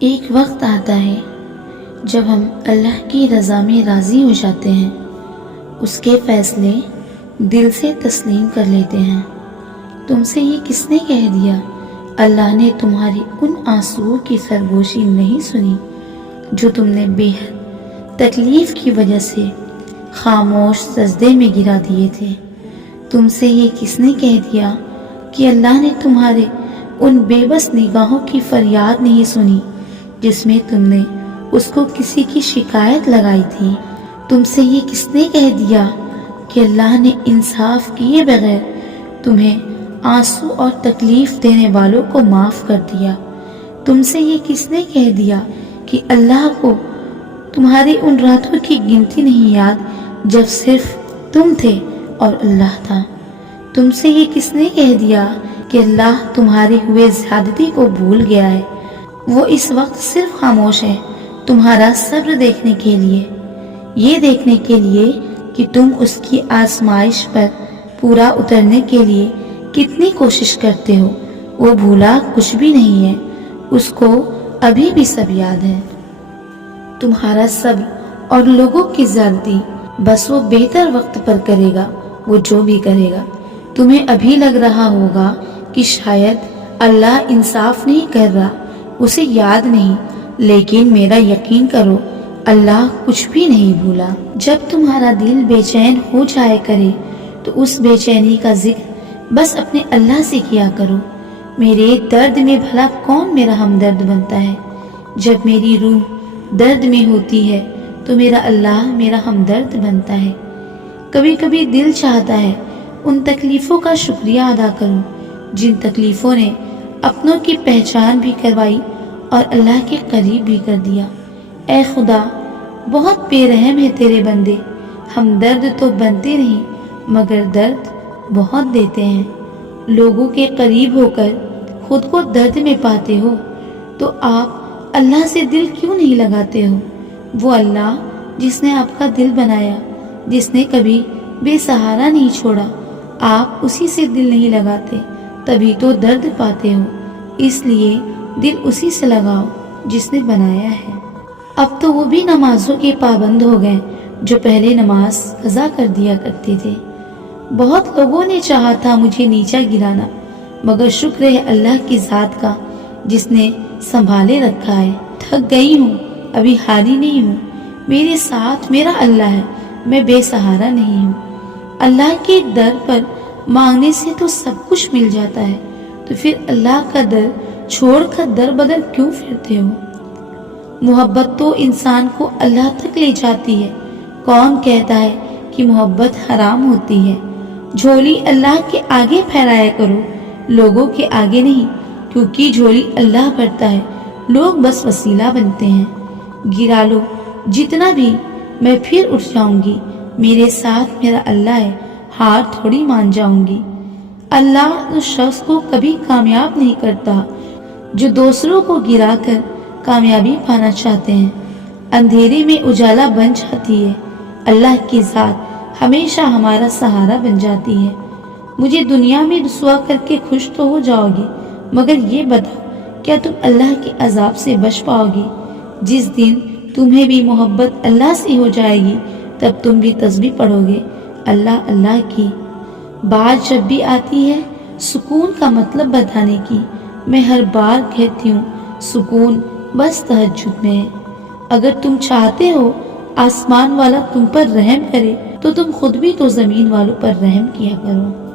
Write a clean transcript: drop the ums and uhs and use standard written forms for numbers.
ایک وقت آتا ہے جب ہم اللہ کی رضا میں راضی ہو جاتے ہیں، اس کے فیصلے دل سے تسلیم کر لیتے ہیں۔ تم سے یہ کس نے کہہ دیا اللہ نے تمہاری ان آنسوؤں کی سرگوشی نہیں سنی جو تم نے بے حد تکلیف کی وجہ سے خاموش سجدے میں گرا دیے تھے؟ تم سے یہ کس نے کہہ دیا کہ اللہ نے تمہارے ان بے بس نگاہوں کی فریاد نہیں سنی جس میں تم نے اس کو کسی کی شکایت لگائی تھی؟ تم سے یہ کس نے کہہ دیا کہ اللہ نے انصاف کیے بغیر تمہیں آنسو اور تکلیف دینے والوں کو معاف کر دیا؟ تم سے یہ کس نے کہہ دیا کہ اللہ کو تمہاری ان راتوں کی گنتی نہیں یاد جب صرف تم تھے اور اللہ تھا؟ تم سے یہ کس نے کہہ دیا کہ اللہ تمہارے ہوئے زیادتی کو بھول گیا ہے؟ وہ اس وقت صرف خاموش ہے تمہارا صبر دیکھنے کے لیے، یہ دیکھنے کے لیے کہ تم اس کی آزمائش پر پورا اترنے کے لیے کتنی کوشش کرتے ہو۔ وہ بھولا کچھ بھی نہیں ہے، اس کو ابھی بھی سب یاد ہے۔ تمہارا صبر اور لوگوں کی زیادتی بس وہ بہتر وقت پر کرے گا، وہ جو بھی کرے گا۔ تمہیں ابھی لگ رہا ہوگا کہ شاید اللہ انصاف نہیں کر رہا، اسے یاد نہیں، لیکن میرا یقین کرو اللہ کچھ بھی نہیں بھولا۔ جب تمہارا دل بے چین ہو جائے کرے تو اس بے چینی کا ذکر بس اپنے اللہ سے کیا کرو۔ میرے درد میں بھلا کون میرا ہمدرد بنتا ہے؟ جب میری روح درد میں ہوتی ہے تو میرا اللہ میرا ہمدرد بنتا ہے۔ کبھی کبھی دل چاہتا ہے ان تکلیفوں کا شکریہ ادا کروں جن تکلیفوں نے اپنوں کی پہچان بھی کروائی اور اللہ کے قریب بھی کر دیا۔ اے خدا، بہت بے رحم ہے تیرے بندے، ہم درد تو بنتے نہیں مگر درد بہت دیتے ہیں۔ لوگوں کے قریب ہو کر خود کو درد میں پاتے ہو تو آپ اللہ سے دل کیوں نہیں لگاتے ہو؟ وہ اللہ جس نے آپ کا دل بنایا، جس نے کبھی بے سہارا نہیں چھوڑا، آپ اسی سے دل نہیں لگاتے، تبھی تو درد پاتے ہو۔ اس لیے دل اسی سے لگاؤ جس نے بنایا ہے۔ اب تو وہ بھی نمازوں کے پابند ہو گئے جو پہلے نماز قضا کر دیا کرتے تھے۔ بہت لوگوں نے چاہا تھا مجھے نیچا گرانا، مگر شکر ہے اللہ کی ذات کا جس نے سنبھالے رکھا ہے۔ تھک گئی ہوں، ابھی ہاری نہیں ہوں، میرے ساتھ میرا اللہ ہے، میں بے سہارا نہیں ہوں۔ اللہ کے در پر مانگنے سے تو سب کچھ مل جاتا ہے، تو پھر اللہ کا در چھوڑ کر در بدر کیوں پھرتے ہو؟ محبت تو انسان کو اللہ تک لے جاتی ہے۔ کون کہتا ہے کہ محبت حرام ہوتی ہے؟ جھولی اللہ کے آگے پھیلایا کرو، لوگوں کے آگے نہیں، کیونکہ جھولی اللہ بھرتا ہے، لوگ بس وسیلہ بنتے ہیں۔ گرا لو جتنا بھی، میں پھر اٹھ جاؤں گی، میرے ساتھ میرا اللہ ہے، ہار تھوڑی مان جاؤں گی۔ اللہ اس شخص کو کبھی کامیاب نہیں کرتا جو دوسروں کو گرا کر کامیابی پانا چاہتے ہیں۔ اندھیرے میں اجالا بن جاتی ہے، اللہ کی ذات ہمیشہ ہمارا سہارا بن جاتی ہے۔ مجھے دنیا میں رسوا کر کے خوش تو ہو جاؤ گے، مگر یہ بتاؤ کیا تم اللہ کے عذاب سے بچ پاؤ گے؟ جس دن تمہیں بھی محبت اللہ سے ہو جائے گی تب تم بھی تسبیح پڑھو گے اللہ اللہ کی۔ بات جب بھی آتی ہے سکون کا مطلب بتانے کی، میں ہر بار کہتی ہوں سکون بس تہجد میں ہے۔ اگر تم چاہتے ہو آسمان والا تم پر رحم کرے تو تم خود بھی تو زمین والوں پر رحم کیا کرو۔